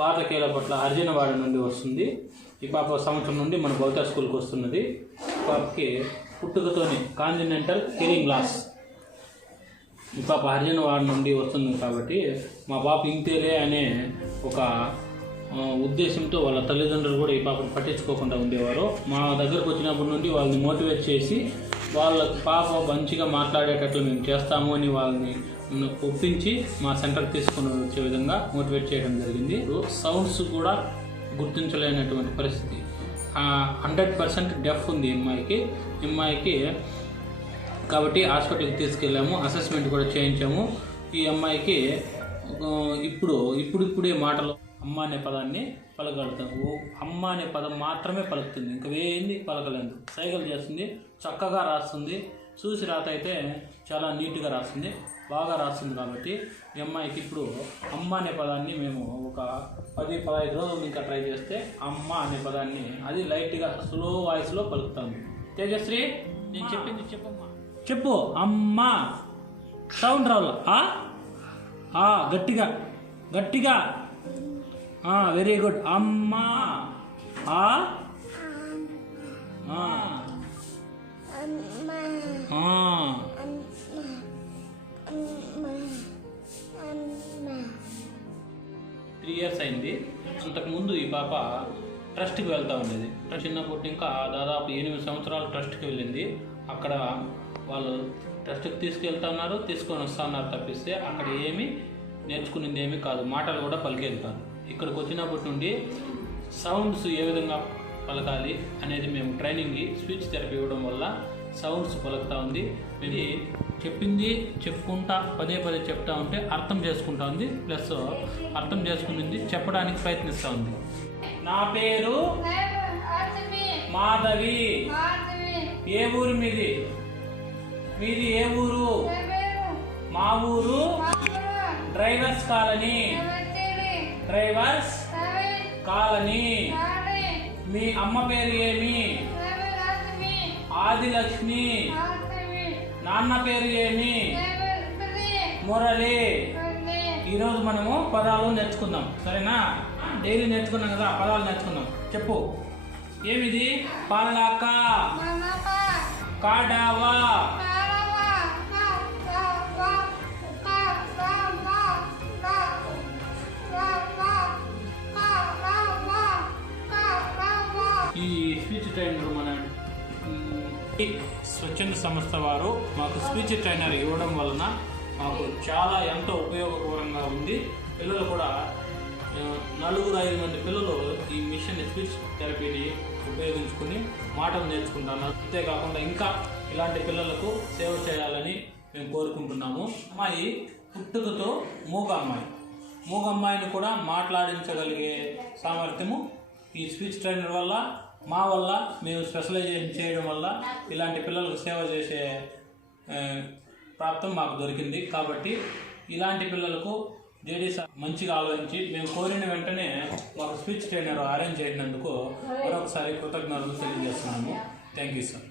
పాత కేలపట్ల అర్జునవాడ నుండి వస్తుంది. ఈ పాప సంవత్సరం నుండి మన బౌద్ధ స్కూల్కి వస్తున్నది. ఈ పాపకి పుట్టుకతోనే కాంటినెంటల్ హియరింగ్ లాస్. ఈ పాప అర్జునవాడ నుండి వస్తుంది కాబట్టి మా పాప ఇంతేలే అనే ఒక ఉద్దేశంతో వాళ్ళ తల్లిదండ్రులు కూడా ఈ పాపను పట్టించుకోకుండా ఉండేవారు. మా దగ్గరకు వచ్చినప్పటి నుండి వాళ్ళని మోటివేట్ చేసి వాళ్ళ పాప మంచిగా మాట్లాడేటట్లు మేము చేస్తాము అని వాళ్ళని ఒప్పించి మా సెంటర్కి తీసుకొని వచ్చే విధంగా మోటివేట్ చేయడం జరిగింది. సౌండ్స్ కూడా గుర్తించలేనటువంటి పరిస్థితి. 100% డెఫ్ ఉంది అమ్మాయికి. కాబట్టి హాస్పిటల్కి తీసుకెళ్ళాము, అసెస్మెంట్ కూడా చేయించాము. ఈ అమ్మాయికి ఇప్పుడిప్పుడే మాటలు అమ్మ అనే పదాన్ని పలకగలుగుతాము. అమ్మ అనే పదం మాత్రమే పలుకుతుంది, ఇంకా వేయింది పలకలేదు. సైకిల్ చేస్తుంది, చక్కగా రాస్తుంది. చూసి రాత అయితే చాలా నీట్గా రాస్తుంది, బాగా రాస్తుంది. కాబట్టి ఈ అమ్మాయికి ఇప్పుడు అమ్మ అనే పదాన్ని మేము ఒక 10-15 రోజులు ఇంకా ట్రై చేస్తే అమ్మ అనే పదాన్ని అది లైట్గా స్లో వాయిస్లో పలుకుతాము. తేజశ్రీ, నేను చెప్పింది చెప్పమ్మా. చెప్పు అమ్మ. సౌండ్ రావాలి. గట్టిగా. Very good. అమ్మ. త్రీ ఇయర్స్ అయింది. అంతకుముందు ఈ పాప ట్రస్ట్కి వెళ్తూ ఉండేది. చిన్నప్పటి ఇంకా దాదాపు 8 సంవత్సరాలు ట్రస్ట్కి వెళ్ళింది. అక్కడ వాళ్ళు ట్రస్ట్కి తీసుకొని వస్తున్నారు తప్పిస్తే అక్కడ ఏమీ నేర్చుకునేది ఏమీ కాదు. మాటలు కూడా పలికేది కాదు. ఇక్కడికి వచ్చినప్పటి నుండి సౌండ్స్ ఏ విధంగా పలకాలి అనేది మేము ట్రైనింగ్కి స్పీచ్ థెరపీ ఇవ్వడం వల్ల సౌండ్స్ పలుకుతూ ఉంది. ఇది చెప్పింది చెప్పుకుంటా పదే చెప్తా ఉంటే అర్థం చేసుకుంటా ఉంది. ప్లస్ అర్థం చేసుకునింది చెప్పడానికి ప్రయత్నిస్తూ ఉంది. నా పేరు మాధవి. ఏ ఊరు మీది? ఏ ఊరు? మా ఊరు డ్రైవర్స్ కాలనీ. మీ అమ్మ పేరు ఏమి? ఆదిలక్ష్మి. నాన్న పేరు ఏమి? మురళి. ఈరోజు మనము పదాలు నేర్చుకుందాం, సరేనా? డైలీ నేర్చుకున్నాం కదా, పదాలు నేర్చుకుందాం. చెప్పు. ఏమిది? పలక, కాడావా, ఈ స్పీచ్ ట్రైనర్ మన స్వచ్ఛంద సంస్థ వారు మాకు స్పీచ్ ట్రైనర్ ఇవ్వడం వలన మాకు చాలా ఎంతో ఉపయోగకరంగా ఉంది. పిల్లలు కూడా 4-5 మంది పిల్లలు ఈ మిషన్ స్పీచ్ థెరపీని ఉపయోగించుకుని మాటలు నేర్చుకుంటున్నారు. అంతేకాకుండా ఇంకా ఇలాంటి పిల్లలకు సేవ చేయాలని మేము కోరుకుంటున్నాము. అమ్మాయి పుట్టుకతో మూగ అమ్మాయిని కూడా మాట్లాడించగలిగే సామర్థ్యము ఈ స్పీచ్ ట్రైనర్ వల్ల, మా వల్ల, మేము స్పెషలైజేషన్ చేయడం వల్ల ఇలాంటి పిల్లలకు సేవ చేసే ప్రాప్తం మాకు దొరికింది. కాబట్టి ఇలాంటి పిల్లలకు జేడీస్ మంచిగా ఆలోచించి మేము కోరిన వెంటనే మాకు స్పీచ్ ట్రైనర్ అరేంజ్ చేసినందుకు మరొకసారి కృతజ్ఞతలు తెలియజేస్తున్నాము. Thank you sir.